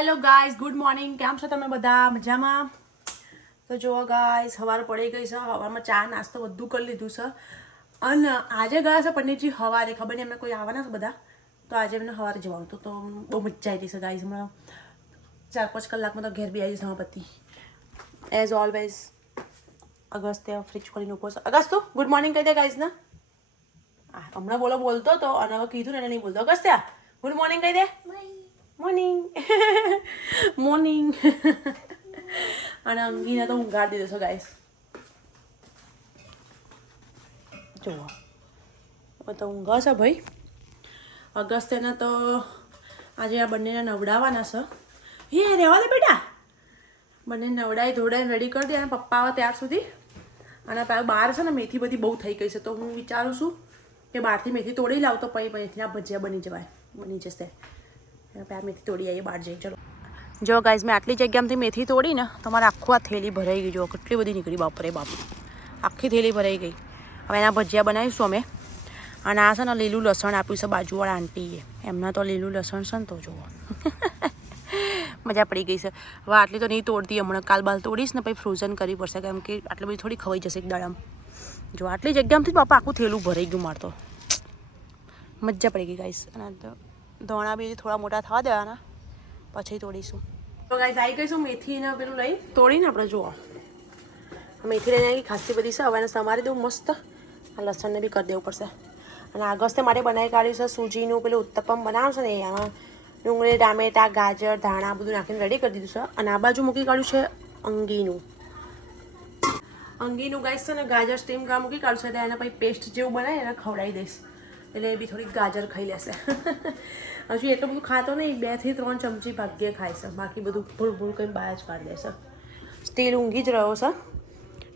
Hello guys, good morning. કેમ છો તમે બધા? મજામાં? તો જુઓ ગાઈઝ, સવાર પડી ગઈ છે. સવારમાં ચા નાસ્તો બધું કરી લીધું છે. અને આજે ગયા છે પંડિતજી સવારે. ખબર નહીં એમને કોઈ આવવાના છે બધા, તો આજે એમને સવારે જવાનું તો બહુ મજા આવી છે ગાઈઝ. હમણાં 4-5 કલાકમાં તો ઘેર બી આવી જશે પતિ. એઝ ઓલવેઝ અગસ્ત્ય ફ્રીજ ખોલીને ઉભો છે. અગસ્ત તું ગુડ મોર્નિંગ કહી દે ગાઈઝ ને. હમણાં બોલતો તો અને હવે કીધું ને એને નહીં બોલતો. અગસ્ત્ય ગુડ મોર્નિંગ કહી દે. Morning morning. અને અંગીને તો ઊંઘાડી દીધો છે ગાઈસ. જુઓ હવે તો ઊંઘા છે ભાઈ. અગસ્ત્યને તો આજે આ બંનેને નવડાવવાના છે. હે રહેવા દે બેટા. બંને નવડાવી ધોડાઈને રેડી કરી દે અને પપ્પા આવે ત્યાર સુધી. અને બહાર છે ને મેથી બધી બહુ થઈ ગઈ છે, તો હું વિચારું છું કે બહારથી મેથી તોડી લાવ તો પછી મેથીના ભજીયા બની જશે. મેથી તોડી આવીએ બહાર જઈ. ચલો જો ગાઈઝ, મેં આટલી જગ્યામાંથી મેથી તોડી ને તો મારે આખું આ થેલી ભરાઈ ગઈ. જો કેટલી બધી નીકળી, બાપરે બાપ, આખી થેલી ભરાઈ ગઈ. હવે એના ભજીયા બનાવીશું અમે. અને આ છે ને લીલું લસણ આપ્યું છે બાજુવાળા આંટીએ, એમના તો લીલું લસણ છે ને, તો જુઓ મજા પડી ગઈ છે. હવે આટલી તો નહીં તોડતી, હમણાં કાલ બાલ તોડીશ ને પછી ફ્રોઝન કરવી પડશે, કેમ કે આટલી બધી થોડી ખવાઈ જશે એક દાડામાં. જો આટલી જગ્યામાંથી બાપા આખું થેલું ભરાઈ ગયું મારે તો. મજા પડી ગઈ ગાઈસ. અને ધોણા બી થોડા મોટા થવા દેવાના, પછી તોડીશું. તો ગાઈસ આવી ગઈશું મેથીને પેલું લઈ તોડીને આપણે. જુઓ મેથી લઈને આવી ખાસી બધી છે. હવે એને સમારી દઉં મસ્ત. આ લસણને બી કરી દેવું પડશે. અને આગસ્તે માટે બનાવી કાઢ્યું છે સૂજીનું પેલું ઉત્તપમ બનાવશે ને, એમાં ડુંગળી, ટામેટાં, ગાજર, ધાણા બધું નાખીને રેડી કરી દીધું છે. અને આ બાજુ મૂકી કાઢ્યું છે અંગીનું ગાઈસ છે ને, ગાજર સ્ટીમ કરવા મૂકી કાઢશે એટલે એને પછી પેસ્ટ જેવું બનાવી એને ખવડાવી દઈશ, એટલે એ બી થોડીક ગાજર ખાઈ લેશે. હજુ એટલું બધું ખાતો નહીં, 2 થી 3 ચમચી ભાગ્યે ખાય છે, બાકી બધું ભૂલ કરીને બહાર જ કાઢી દેશે. સ્ટીલ ઊંઘી જ રહ્યો છે,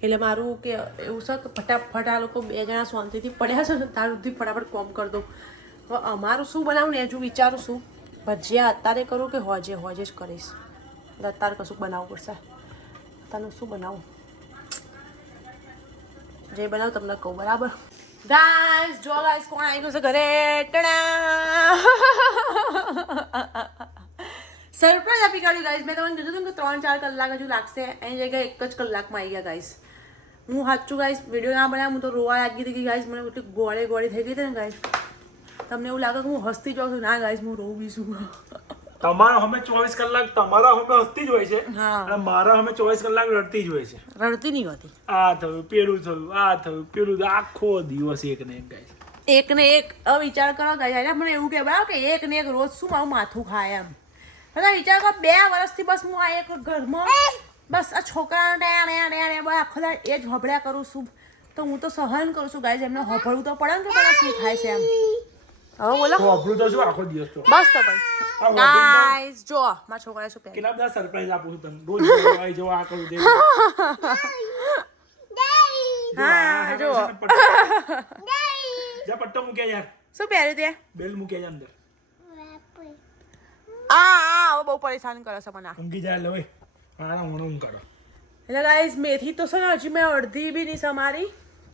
એટલે મારું કે એવું છે કે ફટાફટ આ લોકો 2 જણા શાંતિથી પડ્યા છે ને તાર સુધી ફટાફટ કોમ કરી દઉં. હવે અમારું શું બનાવું ને હજુ વિચારું છું. ભજીયા અત્યારે કરું કે હોજે જ કરીશ. એટલે અત્યારે કશું બનાવવું પડશે. અત્યારનું શું બનાવું, જે બનાવું તમને કહું, બરાબર? ગાઈસ જો ગાઈસ, કોણ આવી ગયું છે ઘરે? સરપ્રાઈઝ આપી કાઢ્યું ગાઈસ. મેં તમને કીધું કે 3-4 કલાક હજુ લાગશે, એની જગ્યાએ 1 જ કલાકમાં આવી ગયા ગાઈસ. હું સાચું ગાઈસ વિડીયો ના બનાવ્યા, હું તો રોવા લાગી હતી ગાઈસ. મને એટલી ગોળી થઈ ગઈ હતી ને ગાઈસ. તમને એવું લાગે કે હું હસતી જાઉં છું? ના ગાઈસ, હું રોવું બી છું. તમારા અમે 24 કલાક તમારા અમે હસતી જ હોય છે, અને મારા અમે 24 કલાક રડતી જ હોય છે. રડતી નહીં હોતી. આ થયું, પેલું થયું, આ થયું, પેલું થયું, આખો દિવસ એક ને એક ગાઈસ. એક ને એક વિચાર કરો ગાઈસ. મને એવું કે બરાબર કે એક ને એક રોજ શું મારું માથું ખાય એમ. બધા વિચાર કરો 2 વર્ષથી બસ હું આ એક ઘરમાં બસ આ છોકરાને આખો દાડો એ જ હબળ્યા કરું છું. તો હું તો સહન કરું છું ગાઈસ, એમને હબળવું તો પડે ને કે મને શું થાય છે એમ. હવે બોલો આપણું તો શું આખો દિવસ તો બસ. તો ભાઈ ગાઈસ જો મારા છોકરાએ શું પહેર્યું. કેટલા બધા સરપ્રાઈઝ આપું છું તમને રોજ. આવી જો આ કરું દે. હા જો જા પટ્ટો મૂક્યા યાર. શું પહેર્યું તે? બેલ મૂક્યા જા અંદર. હવે બહુ પરેશાન કરે છે મને. ઊંઘી જાય લે ભાઈ. આરામ ઊંઘ કરો. એટલે ગાઈસ મેથી તો છે ને હજી મેં અડધી બી નહીં સમારી.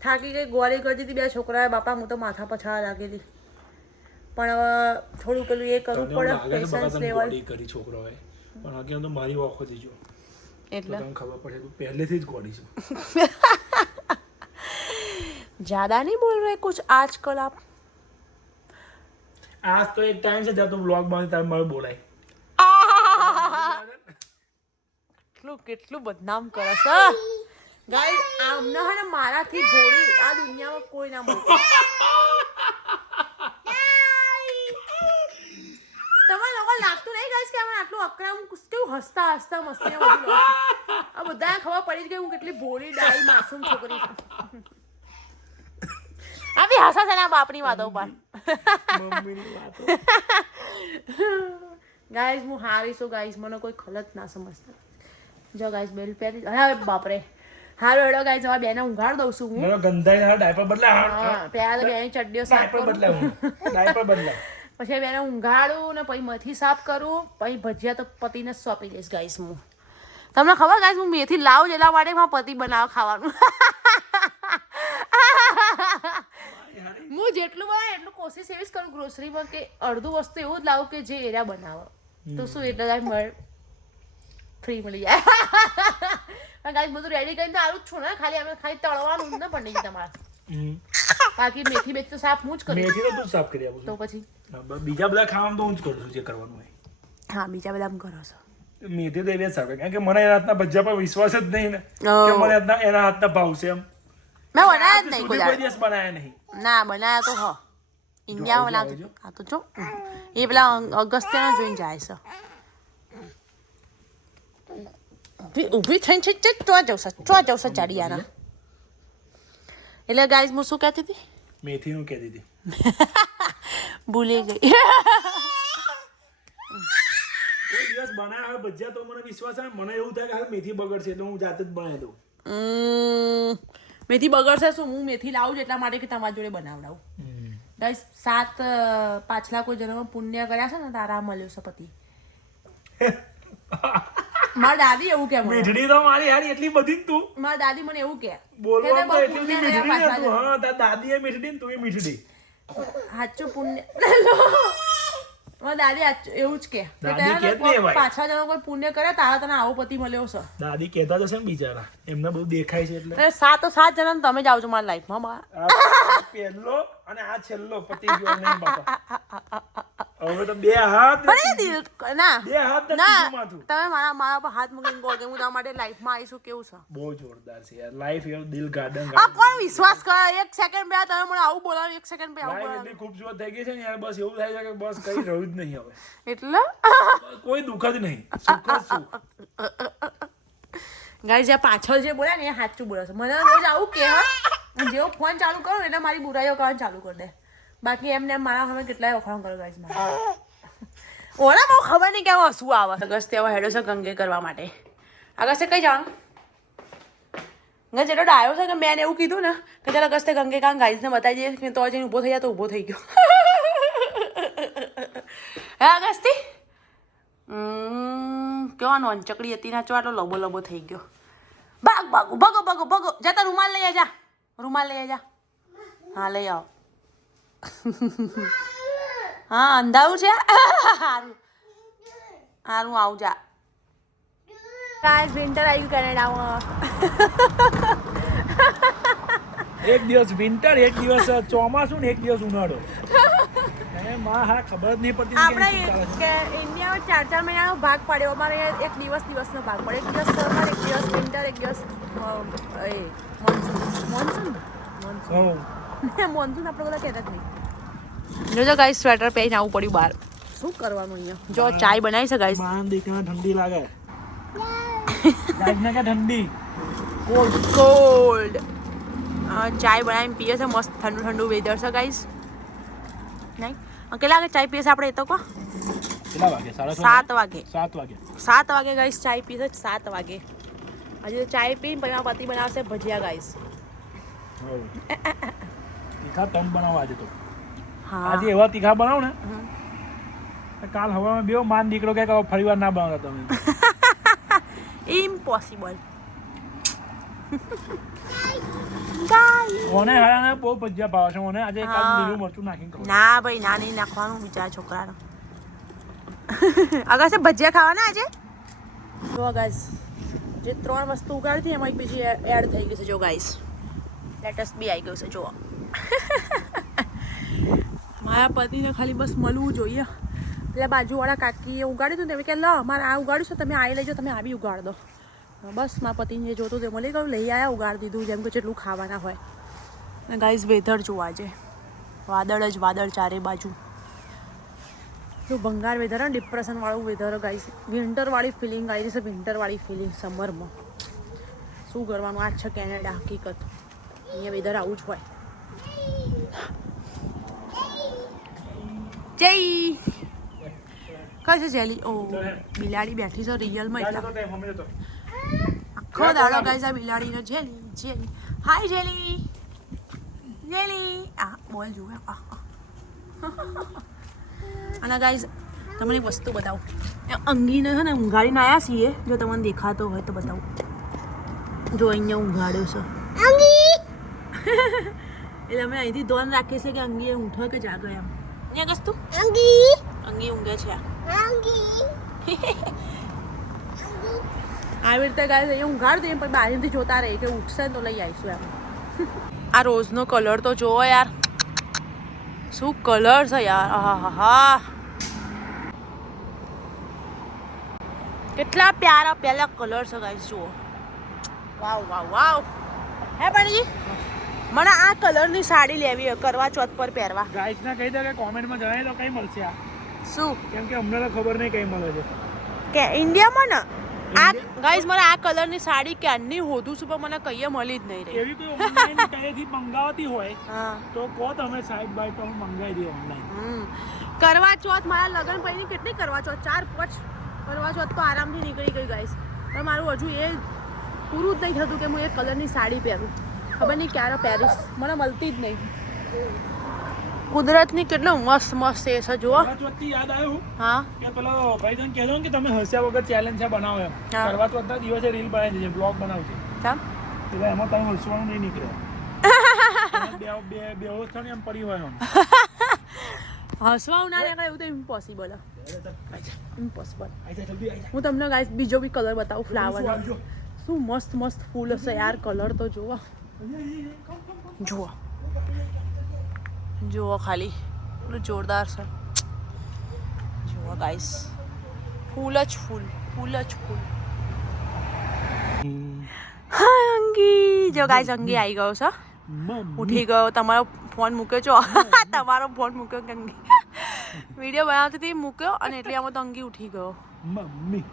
થાકી ગઈ, ગોળી કરી દીધી 2 છોકરાએ. બાપા હું તો માથા પછાડા લાગી હતી. પણ હવે થોડું પેલું એ કરવું પડે, પેશન્સ લેવલ કરી છોકરાઓએ. પણ આગળ તો મારી ઓખો થી જો એટલે તમને ખબર પડે તું પહેલેથી જ ગોળી છે. જ્યાદા નહીં બોલ રહે કુછ આજકલ આપ. આજ તો એક ટાઈમ છે જ્યારે તું વ્લોગ બનાવી તારે મારે બોલાય. કેટલું બદનામ કરે છે ગાઈસ. આમને હે ને મારાથી ભોળી આ દુનિયામાં કોઈ ના મળે. તમારે લોકો લાગતું નહીં ગાઈસ કે અમે આટલું અકરામ કેવું હસતા મસ્તી બધું. આ બધાને ખબર પડી જ ગઈ હું કેટલી ભોળી ડાઈ માસૂમ છોકરી છું. આ બી હસા છે ને બાપની વાતો પર. ગાઈસ હું હારી છું ગાઈસ, મને કોઈ ખલત ના સમજતા. જો ગાઈસ બેલ પહેરી. હવે બાપરે હારો હેડો ગાઈસ. હવે બેને ઊંઘાડ દઉં છું હું. ગંધાઈ ડાયપર બદલા. હા પહેલા તો બેની ચડ્ડીઓ સાફ કરું, ડાયપર બદલા. પછી બેને ઊંઘાડું ને પછી મથી સાફ કરું, પછી ભજીયા તો પતિને સોંપી દઈશ ગાઈસ. હું તમને ખબર ગાઈસ હું મેથી લાવું જ એટલા માટે મારા પતિ બનાવે ખાવાનું. હું જેટલું બનાવે એટલું કોશિશ એવી જ કરું ગ્રોસરીમાં કે અડધું વસ્તુ એવું જ લાવું કે જે એરા બનાવો. તો શું એટલે ગાઈસ મળે ફ્રી મળી જાય ગાઈસ બધું રેડી કરીને તો આવું જ છું ને ખાલી અમે ખાલી તળવાનું જ ને પડી તમારે બાકી મેથી બેચ તો સાફ હું જ કરું મેથી તો તું સાફ કરી આપું તો પછી બીજા બધા ખાવાનું તો હું જ કરું છું જે કરવાનું હોય હા બીજા બધા કરો છો મેથી તો એવી સાફ કારણ કે મને એના હાથના ભજીયા પર વિશ્વાસ જ નહીં ને કે મને એના હાથના ભાવશે એમ મેં બનાયા જ નહીં કોઈ દિવસ બનાયા નહીં ના બનાયા તો હ ઇન્ડિયા બનાવતો આ તો જો એ પેલા અગસ્ત્યના જોઈને જાય છે ઊભી થઈને છે ચો જવશે ચાડિયાના એટલે ગાઈઝ હું શું કહેતી હતી મેથીનું કહેતી હતી ભૂલી ગઈ કોઈ દિવસ બનાયા હોય ભજીયા તો મને વિશ્વાસ આવે મને એવું થાય કે હાલ મેથી બગડશે એટલે હું જાતે જ બનાવી દઉં મેથી બગડશે શું હું મેથી લાવું છું એટલા માટે કે તમારી જોડે બનાવડાવું ગાઈસ 7 પાછલા કોઈ જન્મ પુણ્ય કર્યા છે ને તારા મળ્યો છે પતિ મારી દાદી એવું કે મીઠડી તો મારી યાર એટલી બધી જ તું મારી દાદી મને એવું કે બોલવા તો એટલી બધી મીઠડી ને તું હા તાર દાદી એ મીઠડી ને તું એ મીઠડી સાચું પુણ્ય મારી દાદી એવું જ કે પાછા જણા કોઈ પુણ્ય કરે તારા તને આવો પતિ મળ્યો છે દાદી કહેતા જશે ને બિચારા એમને બધું દેખાય છે એટલે 7 જણા તમે જ આવજો મારી લાઈફમાં પહેલો અને આ છેલ્લો પતિ ગયો નહીં બાપા હવે તો બે હાથ ના બે હાથ ના તમે મારા પર હાથ મૂકીને કહો કે હું તમારા માટે લાઈફમાં આવીશું કેવું છે બહુ જોરદાર છે યાર લાઈફ એવું દિલ ગાર્ડન આ કોણ વિશ્વાસ કરે 1 સેકન્ડ બે તમે મને આવું બોલાવો 1 સેકન્ડ બે આવું એટલી ખૂબસૂરત થઈ ગઈ છે ને યાર બસ એવું થાય છે કે બસ કઈ રહ્યું જ નહીં હવે એટલે કોઈ દુઃખ જ નહીં સુખ જ સુખ ગાઈસ આ પાછળ જે બોલ્યા ને એ સાચું બોલે છે મને રોજ આવું કે હા જેવો ફોન ચાલુ કરું એટલે મારી બુરાઈઓ કરવાનું ચાલુ કરી દે બાકી એમને મારા હવે કેટલાય વખાણ કરો ગાઈસ મારા ઓલા બહુ ખબર નહીં કેવું હસવું આવે અગસ્ત્ય હવે હેડો છે ગંગે કરવા માટે અગસ્ત્ય કઈ જવાનું ગંગે જેટલો ડાયો છે કે મેં એવું કીધું ને કે ચાલ અગસ્ત્ય ગંગે કામ ગાઈસને બતાવી દઈએ કે તો જઈને ઊભો થઈ જાય તો ઊભો થઈ ગયો હે અગસ્તી કેવા નોનચકડી હતી ના ચો આટલો લબો લબો થઈ ગયો ભાગ ભાગો ભાગો ભાગો ભાગો જતા રૂમાલ લઈ જા રૂમાલ લઈ જા હા લઈ આવો હા અંધારું છે સારું સારું આવું જા ગાઈસ વિન્ટર આવી ગયું કેનેડામાં એક દિવસ વિન્ટર એક દિવસ ચોમાસું ને એક દિવસ ઉનાળો માં હા ખબર જ નહીં પડતી આપણે ઇન્ડિયામાં 4 મહિનાનો ભાગ પડ્યો અમારે એક દિવસનો ભાગ પડે એક દિવસ સમર એક દિવસ વિન્ટર એક દિવસ મોન્સૂન આપણે બધા કહેતા જ નહીં જો ગાઈસ સ્વેટર પહેરીને આવવું પડ્યું બહાર શું કરવાનું અહીંયા જો ચાય બનાવી છે ગાઈસ માન દીકરા ઠંડી લાગે ગાઈસને કે ઠંડી કોલ્ડ ચાય બનાવીને પીએ છે મસ્ત ઠંડુ ઠંડુ વેધર છે ગાઈસ નહીં કેટલા વાગે ચાય પીએ છે આપણે એ તો કહો કેટલા વાગે 7 વાગે 7 વાગે ગાઈસ ચાય પીશે 7 વાગે હજી તો ચાય પીને પછી મારા પતિ બનાવશે ભજીયા ગાઈસ તીખા તમ બનાવો આજે તો હા આજે એવા તીખા બનાવો ને કાલ હવામાં બેવ માન દીકરો કે ફરીવાર ના બનાવતા તમે ઇમ્પોસિબલ ઓને હારાને બહુ ભજીયા ભાવે છે ઓને આજે એકાદ લીલું મરચું નાખીને ખાવ ના ભાઈ ના નહીં નાખવાનું બિચારા છોકરાનો અગાસ ભજીયા ખાવાના આજે જો ગાઈસ જે 3 વસ્તુ ઉગાડી હતી એમાં એક બીજી એડ થઈ ગઈ છે જો ગાઈસ લેટસ બી આવી ગયું છે જો મારા પતિને ખાલી બસ મળવું જોઈએ પેલા બાજુવાળા કાકીએ ઉગાડ્યું હતું ને કે લો મારે આ ઉગાડ્યું છે તમે આવી લેજો તમે આ બી ઉગાડ દો બસ મારા પતિને જે જોતું તે મળી ગયું લઈ આવ્યા ઉગાડી દીધું જેમ કે જેટલું ખાવાના હોય અને ગાઈસ વેધર જોવા છે વાદળ જ વાદળ ચારે બાજુ તો ભંગાર વેધર ને ડિપ્રેશનવાળું વેધર ગાઈસ વિન્ટરવાળી ફિલિંગ આવી છે વિન્ટરવાળી ફિલિંગ સમરમાં શું કરવાનું આ છે કેનેડા હકીકત અહીંયા વેધર આવું જ હોય જય કઈ છે જેલી ઓ બિલાડી બેઠી છે રિયલમાં એટલા આખો દાડો ગાઈસ આ બિલાડીનો જેલી હાય જેલી આ બોલ જુએ અને ગાઈસ તમને એક વસ્તુ બતાવું અંગીને છે ને ઊંઘાડીને આવ્યા છીએ જો તમને દેખાતો હોય તો બતાવું જો અહીંયા ઊંઘાડ્યો છે એટલે અમે અહીંથી ધોન રાખીએ છીએ કે અંગી ઊંઠો કે જાગો એમ અહીંયા કશું અંગી અંગી ઊંઘે છે Anggi. આવી રીતે ગાય અહીંયા ઊંઘાડ દઈએ પણ બારીથી જોતા રહીએ કે ઉઠશે ને તો લઈ આવીશું એમ આ રોઝનો કલર તો જોવો યાર શું કલર છે યાર આહા કેટલા પ્યારા પ્યારા કલર છે ગાઈસ જુઓ વાવ વાવ વાવ હે બની મને આ કલરની સાડી લેવી કરવા ચોથ પર પહેરવા ગાઈસ ના કહી દો કે કોમેન્ટમાં જણાવી દો કઈ મળશે આ શું કેમ કે અમને તો ખબર નહીં કઈ મળે છે કે ઇન્ડિયામાં ને આ ગાઈસ મને આ કલરની સાડી ક્યારની હોધું છું પણ મને કઈએ મળી જ નહીં રહી એવી કોઈ ઓનલાઈન કઈથી મંગાવતી હોય હા તો કહો તમે સાઈડ બાય પર મંગાવી દઈએ ઓનલાઈન કરવા ચોથ મારા લગ્ન પછી કેટલી કરવા ચોથ 4-5 કરવા ચોથ તો આરામથી નીકળી ગઈ ગાઈસ પણ મારું હજુ એ પૂરું જ નહીં થતું કે હું એ કલરની સાડી પહેરું ખબર નહીં ક્યારે પહેરીશ મને મળતી જ નહીં કુદરતની કેટલો મસ્ત મસ્ત એ છે જુઓ ચોથથી યાદ આવ્યું હા કે પેલો ભાઈ તને કહેજો ને કે તમે હસ્યા વગર ચેલેન્જ છે બનાવો એમ હા. કરવા ચોથના દિવસે રીલ બનાવી દેજે બ્લોગ બનાવશે ચાલ એટલે એમાં તમે હસવાનું નહીં નીકળે બે વ્યવસ્થા એમ પડી હોય એમ હસવા ના દેખાય એવું તો ઇમ્પોસિબલ ઇમ્પોસિબલ આઈ જા જલ્દી આઈ જા હું તમને ગાઈસ બીજો બી કલર બતાવું ફ્લાવર આવજો શું મસ્ત મસ્ત ફૂલ હશે યાર કલર તો જુઓ જુઓ જુઓ ખાલી એટલું જોરદાર છે જુઓ ગાઈસ ફૂલ જ ફૂલ ફૂલ જ ફૂલ હા અંગી જો ગાઈસ અંગી આવી ગયો છે ઉઠી ગયો તમારો ફોન મૂક્યો છો તમારો ફોન મૂક્યો કે અંગી વિડીયો બનાવતી હતી મૂક્યો અને એટલે આમાં તો અંગી ઉઠી ગયો મમ્મી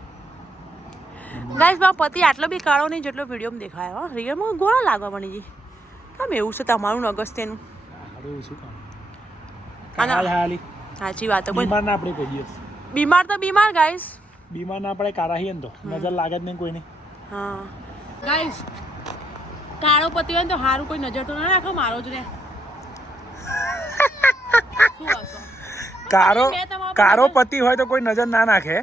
ગાઈસ મારો પતિ આટલો બી કાળો નહીં જેટલો વિડીયોમાં દેખાયો હો રિયલમાં ગોળા લાગવા મણીજી કેમ એવું છે તમારું અગસ્ત્યનું સારું શું કામ અને- કાલ હાલી સાચી વાત કોઈ બીમાર ના આપણે કોઈ દિવસ બીમાર તો બીમાર ગાઈસ બીમાર ના આપણે કારાહીએ ને તો નજર લાગે જ નહીં કોઈને હા ગાઈસ કાળો પતિ હોય ને તો સારું કોઈ નજર તો ના રાખો મારો જ રે શું હશો કારો મેં તમારા પર કારો નજર- પતિ હોય તો કોઈ નજર ના નાખે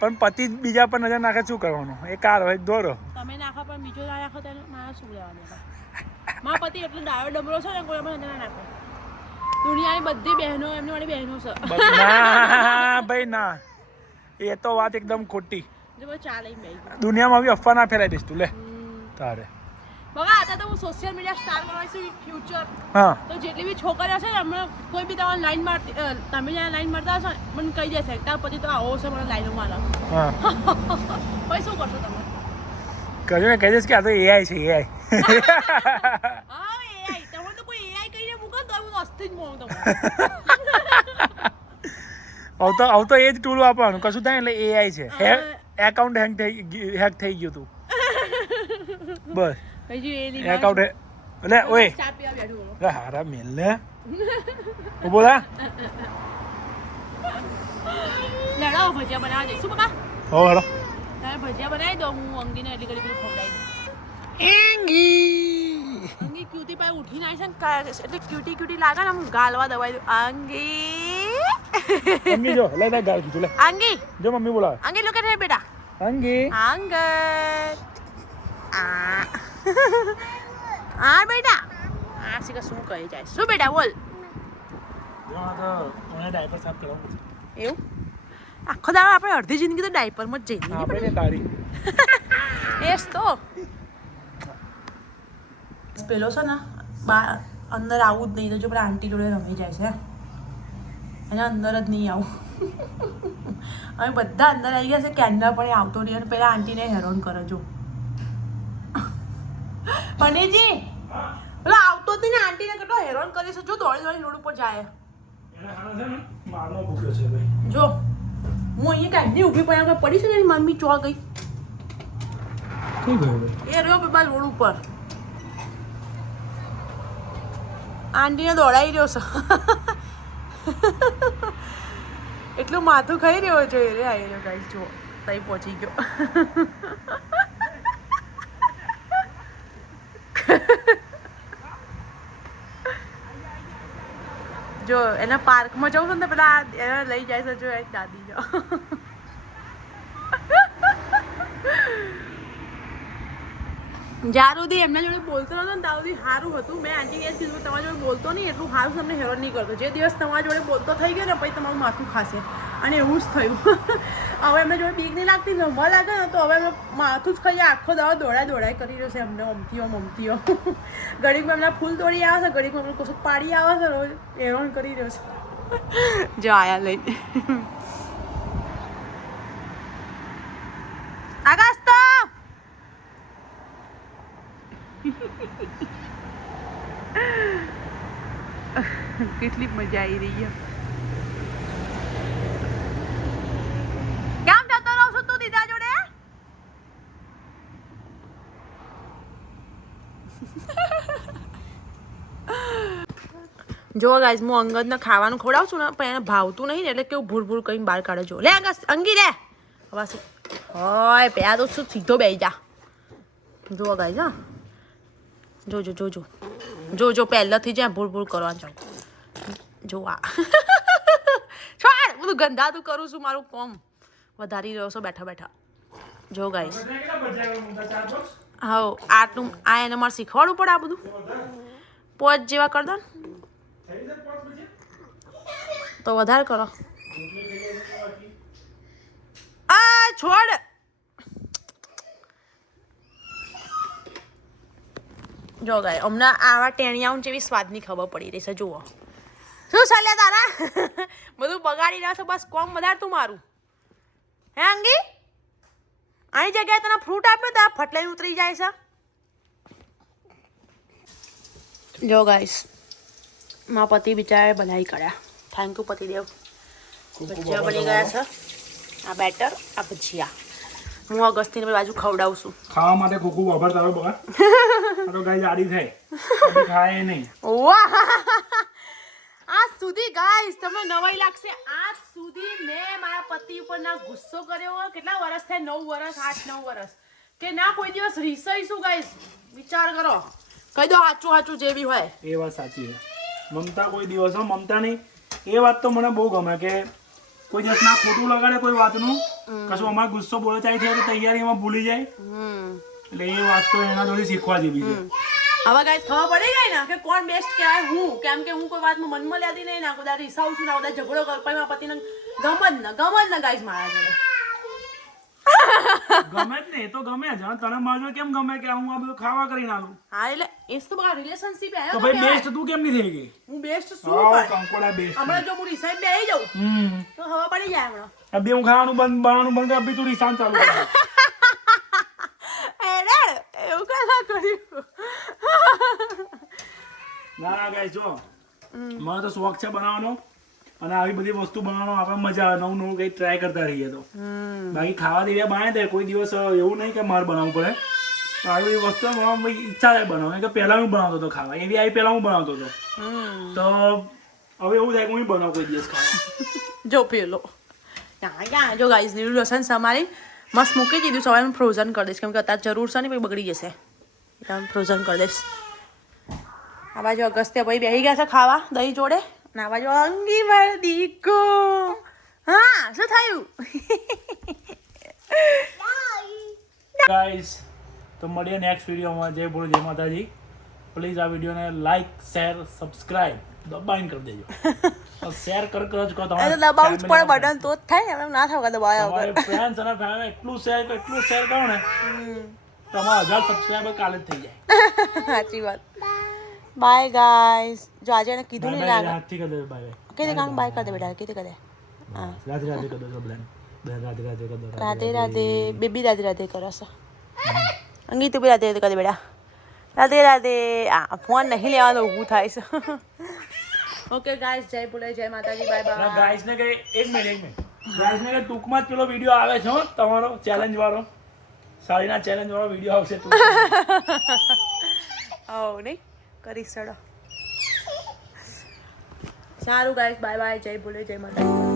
પણ પતિ જ બીજા પર નજર નાખે શું કરવાનું એ કાર હોય દોરો તમે નાખો પણ બીજો ના નાખો તો મારા શું લેવા દેવા મારા પતિ એટલો ડાયો ડબરો છે ને કોઈ અમે નજર ના નાખો દુનિયાની બધી બહેનો એમની વાળી બહેનો છે ના ભાઈ ના એ તો વાત એકદમ ખોટી જે બધું ચાલે બેસી દુનિયામાં આવી અફવા ના ફેલાઈ દઈશ તું લે તારે બગા आता તો હું સોશિયલ મીડિયા સ્ટાર બનવાની છું ફ્યુચર હા તો જેટલી બી છોકરીઓ છે ને હમણાં કોઈ બી તમારે લાઈન મારતી તમે જ્યાં લાઈન મારતા હશો ને, મને કહી દેશે તાર પછી તો આવો છે મને લાઈનો મારો હા પછી શું કરશો તમે કહ્યું ને કહી દઈશ કે આ તો એઆઈ છે એઆઈ હા એઆઈ તમે તો કોઈ એઆઈ કહીને મૂકો ને તો હું મસ્તી જ મોડું તમને આવ તો એ જ ટૂલ વાપરવાનું કશું થાય એટલે એઆઈ છે એકાઉન્ટ હેક થઈ ગયું તું બસ કઈ એ નહીં એકાઉન્ટ એટલે ઓય ચા પીવા બેઠું બોલો અરે હારા મેલ ને ઉભો થા લડાવો ભજીયા બનાવવા જઈશું બકા હો હેડો તમે ભજીયા બનાવી દો હું અંગીને એટલી ઘડી પેલું ખવડાવી દઉં અંગી ક્યુટી પાસે ઉઠીને આવી છે ને એટલે ક્યુટી લાગે ને આમ ગાલવા દવાઈ દઉં અંગી મમ્મી જો લઈ દે ગાળ કીધું લે અંગી જો મમ્મી બોલાવે અંગી look at here બેટા અંગી અંગત આ બેટા આ શીખા શું કહે જાય શું બેટા બોલ જો આ તો કોને ડાયપર સાફ કરાવવું પડશે એવું આખો દાડો આપણે અડધી જિંદગી તો ડાયપરમાં જ જઈ આપણે ને તારી એસ તો પેલો છે ને બા અંદર આવું જ નહીં તો જો પેલા આંટી જોડે રમી જાય છે એના અંદર જ નહીં આવું અમે બધા અંદર આવી ગયા છે કેન્ડા પણ એ આવતો નહીં અને પેલા આંટીને હેરાન કરે જો પનેજી પેલા આવતો જ નહીં ને આંટીને કેટલો હેરાન કરે છે જો દોડી દોડી રોડ ઉપર જાય એને હાણા છે ને મારનો ભૂખ્યો છે ભાઈ જો હું અહીંયા કાંઈ ઊભી પડ્યા પડી છે ને એની મમ્મી ચો ગઈ શું ગયું એ રહ્યો પેલા રોડ ઉપર આંટીને દોડાઈ રહ્યો છે એટલું માથું ખાઈ રહ્યો છે એ રે આવી રહ્યો ગાઈસ જો તઈ પહોંચી ગયો જો એના પાર્કમાં જવું છે ને તો પેલા એને લઈ જાય છે જો એક દાદી જો જ્યાં સુધી એમના જોડે બોલતો નતો ને ત્યાં સુધી સારું હતું. મેં આંટીને એ જ કીધું તમારા જોડે બોલતો નહીં એટલું સારું તમને હેરાન નહીં કરતો. જે દિવસ તમારા જોડે બોલતો થઈ ગયો ને પછી તમારું માથું ખાશે અને એવું જ થયું. હવે એમને જોડે બીક નહીં લાગતી નમવા લાગે ને તો હવે એમને માથું જ ખાઈ આખો દાડો દોડાય કરી રહ્યો છે એમને અમતીઓ. ઘડીકમાં એમના ફૂલ તોડી આવે છે, ઘડીકમાં એમને કશું પાડી આવે છે, રોજ હેરાન કરી રહ્યો છે. જો આયા લઈને આકાશ તો કેટલી મજા આવી રહી છે. કેમ જતો રહું છું તું દીદા જોડે? જો ગાઈસ હું અંગદને ખાવાનું ખવડાવું છું ને પણ એને ભાવતું નહીં ને એટલે કેવું ભૂર કરીને બહાર કાઢે. જો લે અંગી લે હવે શું હોય પ્યા તો શું સીધો બેસી જા. જુઓ ગાઈસ હા જો પહેલાથી જ્યાં ભૂર કરવા જાઉં. જો આ છોડ બધું ગંધાતું કરું છું મારું કોમ વધારી રહ્યો છો બેઠા. જો ગાઈસ હા આટલું આ એને મારે શીખવાડવું પડે આ બધું. પોચ જેવા કર દો તો વધારે કરો. આ છોડ જો ગાય હમણાં આવા ટેણિયાઓ જેવી સ્વાદની ખબર પડી રહી છે. જુઓ શું ચાલ્યા તારા બધું બગાડી રહ્યા છો. બસ કોમ વધારે તું મારું હે અંગી. આની જગ્યાએ તને ફ્રૂટ આપ્યો તો ફટલાઈ ઉતરી જાય છે. જો ગાઈસ મારા પતિ બિચારે બનાવી કાઢ્યા. Thank you પતિદેવ. ભજીયા બની ગયા છે. આ બેટર આ ભજીયા હું અગસ્તીને બાજુ ખવડાવું છું ખાવા માટે ખોખું વાપર તારો બગા તો ગાઈસ આડી થાય ખાય નહીં. વાહ આજ સુધી ગાઈસ તમને નવાઈ લાગશે. આજ સુધી મેં મારા પતિ ઉપર ના ગુસ્સો કર્યો. કેટલા વર્ષ થાય? 9 વર્ષ 8-9 વર્ષ કે ના કોઈ દિવસ રીસાઈશું ગાઈસ. વિચાર કરો કહી દો સાચું જે બી હોય. એ વાત સાચી છે. મમતા કોઈ દિવસ મમતા નહીં. એ વાત તો મને બહુ ગમે કે કોઈ દિવસ ના ખોટું લગાડે કોઈ વાતનું કશું અમારે ગુસ્સો બોલાચાલી થાય તો તૈયારીમાં ભૂલી જાય. એટલે એ વાત તો એના જોડે શીખવા જેવી છે. હવે ગાઈસ ખબર પડી ગઈ ને કે કોણ બેસ્ટ કહેવાય. હું કેમ કે હું કોઈ વાતમાં મનમાં લેતી નહીં ના બધા રીસાવું છું ના બધા ઝઘડો કર પછી મારા પતિને ગમ જ ના ગાઈસ મારા જોડે ગમે જ ને. એ તો ગમે જ. તને મારો કેમ ગમે કે હું આ બધું ખાવા કરીને આલું. હા એટલે એ તો બગા રિલેશનશિપ હે. તો ભાઈ બેસ્ટ તું કેમ નહીં થઈ ગઈ? હું બેસ્ટ છું ભાઈ કંકોડા બેસ્ટ. હમણાં જો હું રિસાઈ બે આવી જાઉં તો હવા પડી જાય હમણાં. અબે હું ખાવાનું બનાવવાનું બંધ અબી તું રિસાન ચાલુ કર. એરે એવું કલા કર્યું. ના ગાઈસ જો મને તો શોખ છે બનાવવાનો અને આવી બધી વસ્તુ બનાવવાનો આપણે મજા આવે. નવું કંઈ ટ્રાય કરતા રહીએ તો. બાકી ખાવા દેવા બનાવી દે કોઈ દિવસ એવું નહીં કે મારે બનાવવું પડે. તો આવી બધી વસ્તુ ઈચ્છા થાય બનાવવાની કે પહેલાં હું બનાવતો હતો ખાવા એવી આવી પહેલાં હું બનાવતો હતો તો હવે એવું થાય કે હું બનાવું કોઈ દિવસ ખાવા. જો પેલો ક્યાં જો ગાઈસ લીલું લસણ સમારી મસ્ત મૂકી દીધું. સવારે ફ્રોઝન કરી દઈશ કેમ કે અત્યારે જરૂર છે ને પછી બગડી જશે એટલે ફ્રોઝન કરી દઈશ. આ બાજુ અગસ્ત્ય ભાઈ બેસી ગયા છે ખાવા દહીં જોડે અને આ બાજુ અંગી મારો દીકો. હા શું થયું ગાઈસ તો મળીએ નેક્સ્ટ વિડીયોમાં. જય બોલો જય માતાજી. પ્લીઝ આ વિડીયોને લાઈક શેર સબસ્ક્રાઇબ દબાઈને કરી દેજો. શેર કર જ કહો તમારે દબાવું જ પડે બટન તો જ થાય એમ ના થાય દબાયા તમારે ફ્રેન્ડ્સ અને ફેમિલી એટલું શેર કરો ને તમારા 1000 સબસ્ક્રાઇબર કાલે જ થઈ જાય. સાચી વાત. Bye guys. જો આજે એને કીધું નહીં લાગે હાથથી કરી દે બાય કે કામ બાય કરી દે બેટા કે દે. હા રાધે રાધે કરી દો બધાને. રાધે રાધે કરી દો. રાધે રાધે બેબી રાધે રાધે કરો છો. અંગી તું બી રાધે રાધે કરી દે બેટા. રાધે રાધે. આ ફોન નહીં લેવાનો ઊભું થાય છે. ઓકે ગાઈસ જય બોલે જય માતાજી બાય બાય. ગાઈસ ને કે એક મિનિટ ગાઈસ ને કે ટૂંકમાં જ પેલો વિડીયો આવે છે તમારો ચેલેન્જ વાળો સાડીના ચેલેન્જ વાળો વિડીયો આવશે. આવ નહીં કરી સડો. સારું ગાઈસ બાય બાય જય બોલે જય માતાજી.